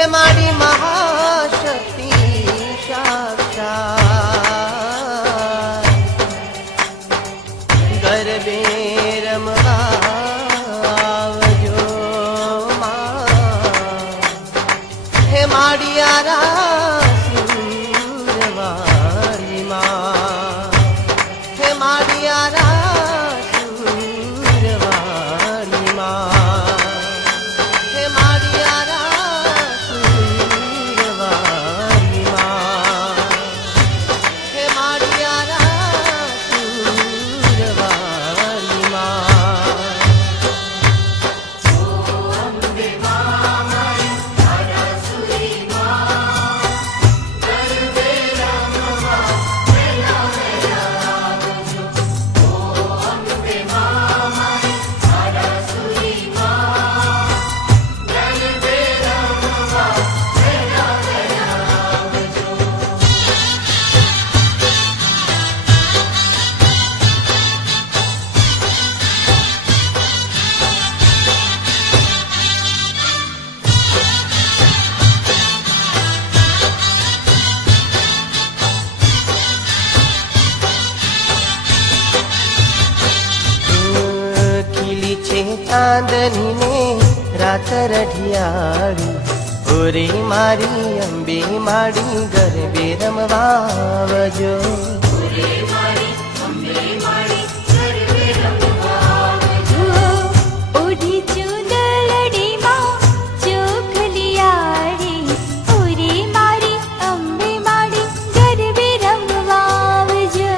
हे मारी महाशक्ति साक्षात गरबे रमवा आवजो मां हे मारी आरासूरवारी मां हे मारी आरासूरवारी मां हे मारी आरासूरवारी मां हे मारी आरासूरवारी मां चांदनी ने रात रढियाड़ी ओरे मारी अंबे माड़ी गरबे रमवावजो ओढ़ी चूंदड़ी मां चोखलियाड़ी ओरे मारी अंबे माड़ी गरबे रमवावजो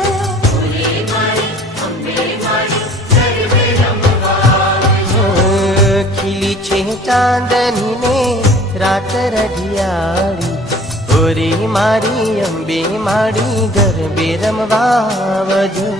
खिली छे चांदनी ने रात रढियाड़ी ओरे मारी अंबे माड़ी गरबे रमवावजो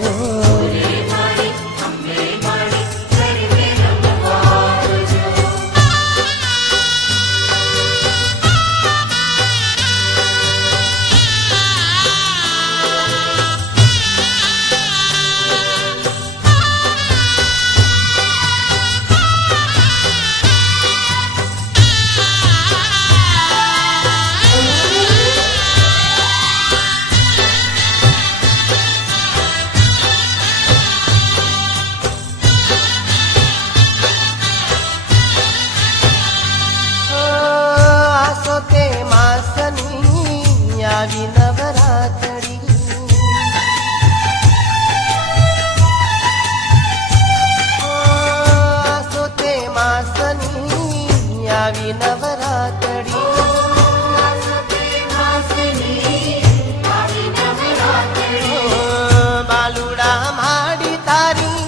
આવી નવરાત્રી આસોતે માસની આવી નવરાત્રી બાલુડા માડી તારી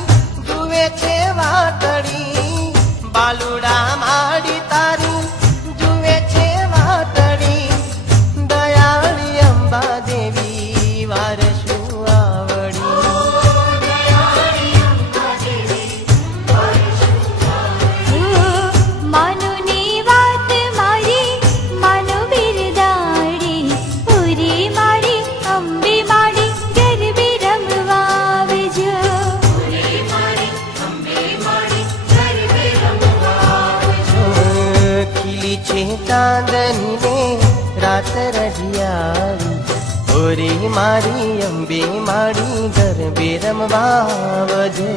જુએ છે વાતડી બાલુડા માડી તારી જુએ છે વાતડી દયાળી અંબા દેવી વારસું માનુની વાત મારી માનો બિરદાડી પૂરી મારી અંબે માડી ગરબે રમવાવજો ખીલી છે ચાંદની ને રાત રઢિયાળી ઓરે મારી અંબે માડી ગરબે રમવાવજો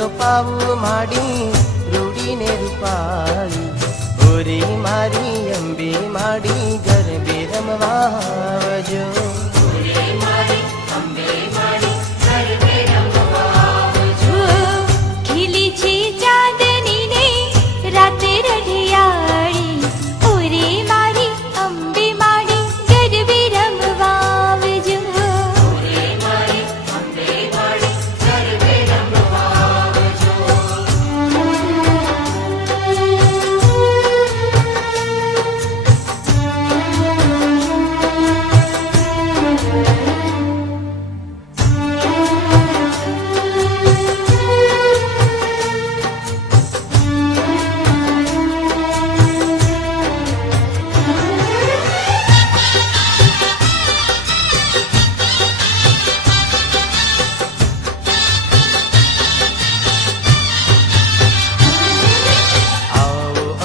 રોપાવું માડી રૂડીને રૂપાળી ઓરે મારી અંબે માડી ગરબે રમવા આવજો. ખીલી છે ચાંદની ને રાતે રઢિયાળી ઓરે મારી અંબે માડી ગરબે રમવા આવજો.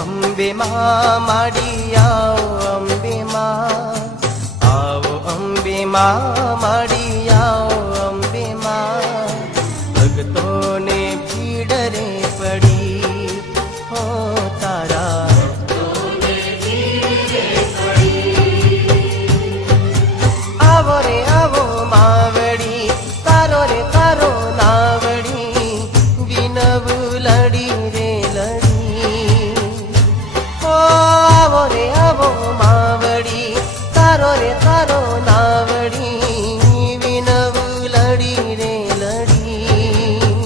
અંબે માં માડી આવો અંબે માં આવો અંબે માં માડી આવો અંબે માં ભક્તોને ભીડ રે પડી હો તારા આવો રે આવો માવડી તારો રે તારો નાવડી વિનવું લડી રે લડી આવો રે આવો માવડી તારો રે તારો નાવડી વિનવું લડી રે લડી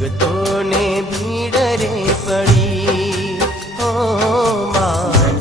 ભક્તોને ભીડ રે પડી હો માં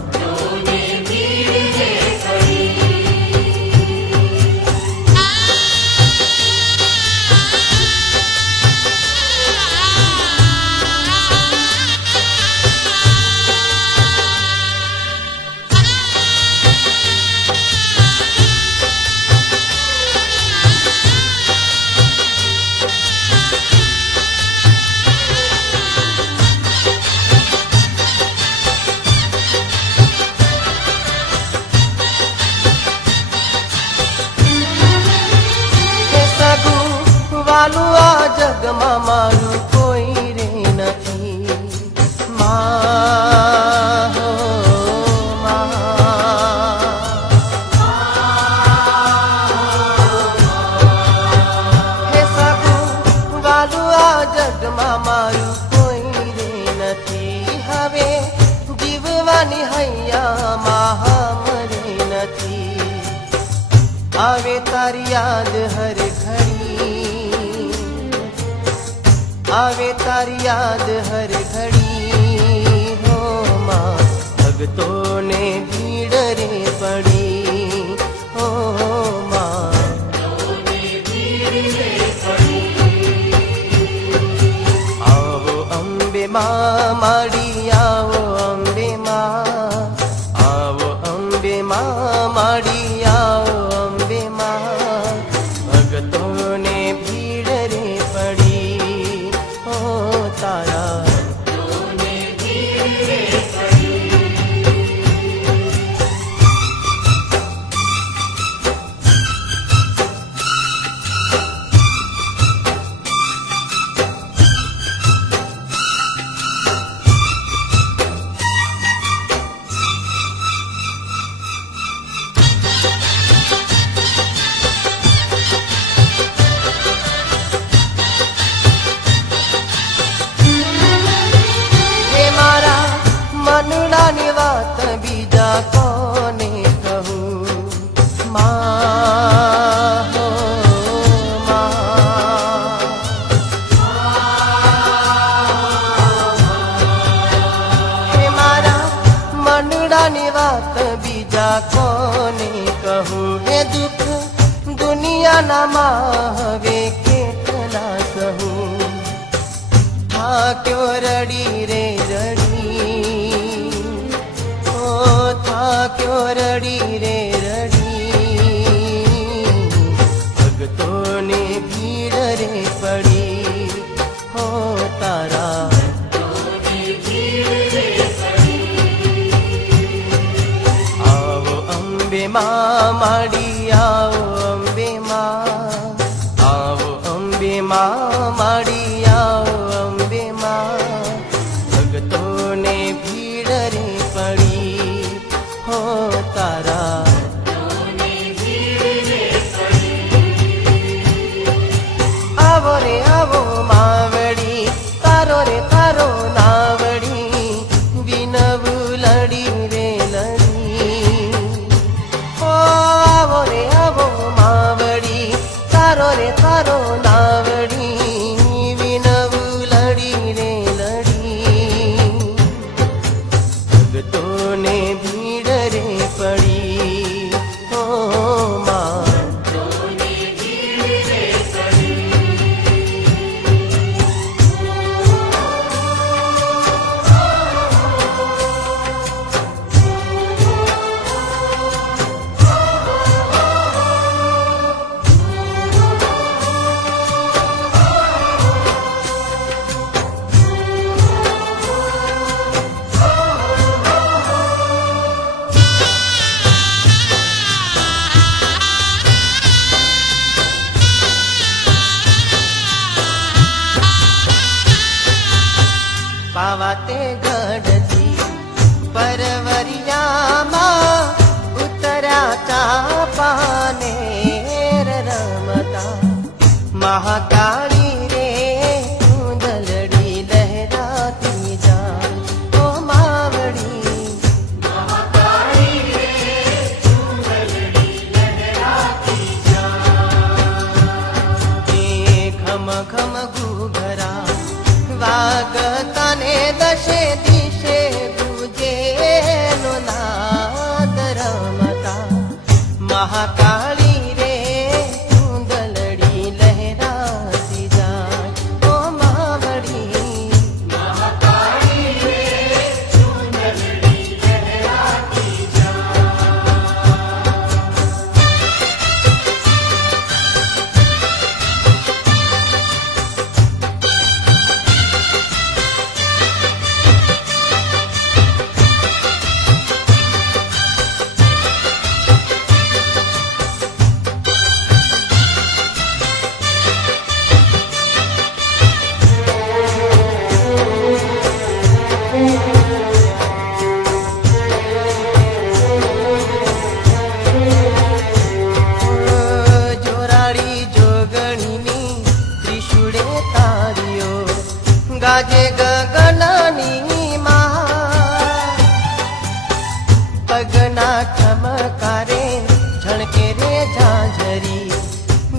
વાલું આ જગમાં મારું કોઈ રે નથી માં હો માં હે સગુ વાલું આ જગમાં મારું કોઈ રે નથી હવે જીવવાની હૈયામાં હમરે નથી આવે તારી યાદ હર ઘડી આવે તારી યાદ હર ઘડી હો માં ભક્તોને ભીડ રે પડી હો માં આવો અંબે માં માડી આવો અંબે માં આવો અંબે માં માડી આવો અંબે માં ભક્તોને ભીડ રે પડી હો તારા મનુડાની વાત બીજા કોને કહું માં હો માં હે મારા મનુડાની વાત બીજા કોને કહું હે દુઃખ દુનિયાના માં હવે કેટલા કહું થાક્યો રડી રે રડી થાક્યો રડી રે રડી ભક્તોને ભીડ રે પડી હો તારા આવો અંબે માં માડી આવો અંબે માં આવો અંબે માં માડી मारो नावड़ी विनवू लड़ी रे लड़ी भगतों ने भीड़ रे पड़ी ओ माँ पावाते गढ़ती परवरिया माँ उतरा चापाने रमता महाकाली रे धुंधलड़ी लहराती जा ओ मावड़ी महाकाली रे धुंधलड़ी लहराती जा खम खम घूघरा वागताने दशे दिशे गुजे नो नाद रमता महाकाली रे धुंधलड़ी लहराती जाए ओ मावड़ी महाकाली रे धुंधलड़ी लहराती जाए गाजे गगनानी माँ पगना ठमकारे झणके रे झांझरी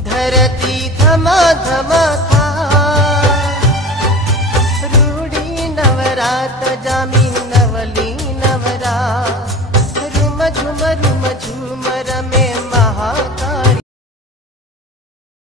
धरती धम धम था रूढ़ी नवरात जामी